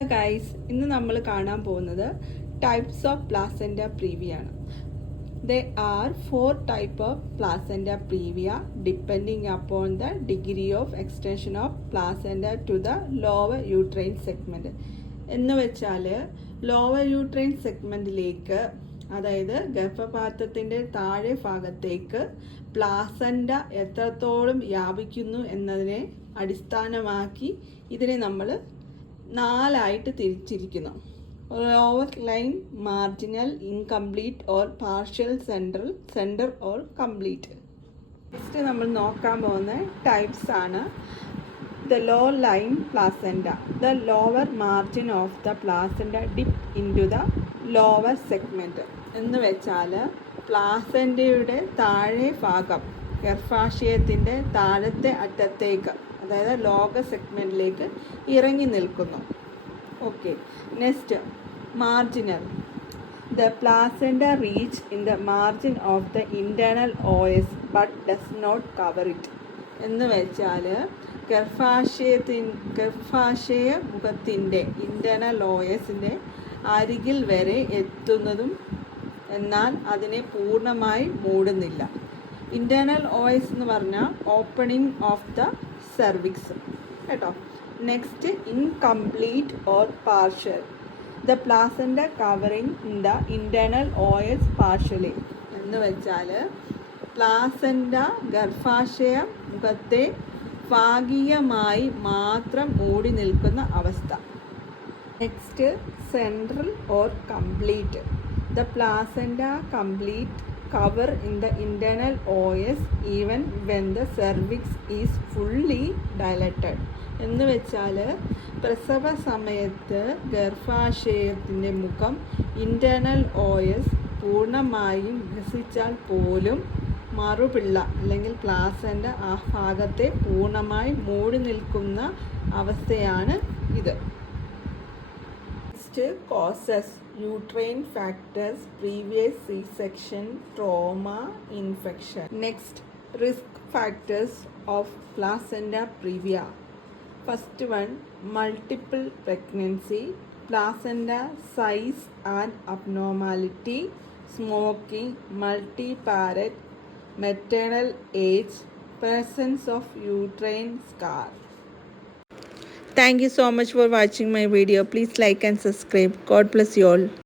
Guys, ഇന്ന് നമ്മൾ കാണാൻ പോകുന്നത് ടൈപ്സ് ഓഫ് പ്ലാസെൻറ്റ പ്രീവിയ ആണ്. They are 4 type of placenta previa depending upon the degree of extension of placenta to the lower uterine segment. എന്ന് വെച്ചാൽ lower uterine സെഗ്മെൻറ്റിലേക്ക്, അതായത് ഗർഭപാത്രത്തിൻ്റെ താഴെ ഭാഗത്തേക്ക് പ്ലാസെൻറ്റ എത്രത്തോളം വ്യാപിക്കുന്നു എന്നതിനെ അടിസ്ഥാനമാക്കി ഇതിനെ നമ്മൾ 4 ആയിട്ട് തിരിച്ചിരിക്കുന്നു. Lower line, marginal, incomplete or partial, centre or complete. Next നമ്മൾ നോക്കാൻ പോകുന്ന ടൈപ്സ് ആണ്. The low line placenta. The lower margin of the placenta dip in to the lower segment. എന്ന് വെച്ചാൽ പ്ലാസെൻറ്റയുടെ താഴെ ഭാഗം ഗർഭാശയത്തിൻ്റെ താഴത്തെ അറ്റത്തേക്ക്, അതായത് ലോവർ സെഗ്മെൻറ്റിലേക്ക് ഇറങ്ങി നിൽക്കുന്നു. Okay, next marginal. The placenta reach in the margin of the internal OS but does not cover it. എന്ന് വെച്ചാൽ ഗർഭാശയ മുഖത്തിൻ്റെ ഇൻറ്റേർണൽ OSൻ്റെ അരികിൽ വരെ എത്തുന്നതും എന്നാൽ അതിനെ പൂർണ്ണമായി മൂടുന്നില്ല. ഇൻറ്റേർണൽ OS എന്ന് പറഞ്ഞാൽ ഓപ്പണിംഗ് ഓഫ് ദ സെർവിക്സ് കേട്ടോ. Next incomplete or partial. The placenta covering in the internal OS partially. എന്ന് വെച്ചാൽ പ്ലാസെൻറ്റ ഗർഭാശയ മുഖത്തെ ഭാഗികമായി മാത്രം മൂടി നിൽക്കുന്ന അവസ്ഥ. Next central or complete. The placenta complete cover in the internal OS even when the cervix is fully dilated. എന്ന് വെച്ചാൽ പ്രസവ സമയത്ത് ഗർഭാശയത്തിൻ്റെ മുഖം ഇൻറ്റേർണൽ OS പൂർണ്ണമായും വികസിച്ചാൽ പോലും മറുപിള്ള അല്ലെങ്കിൽ പ്ലാസെൻറ്റ ആ ഭാഗത്തെ പൂർണ്ണമായി മൂടി നിൽക്കുന്ന അവസ്ഥയാണ് ഇത്. Causes: uterine factors, previous C-section, trauma, infection. Next, risk factors of placenta previa. First one, multiple pregnancy, placenta size and abnormality, smoking, multiparent, maternal age, presence of uterine scar. Thank you so much for watching my video. Please like and subscribe. God bless you all.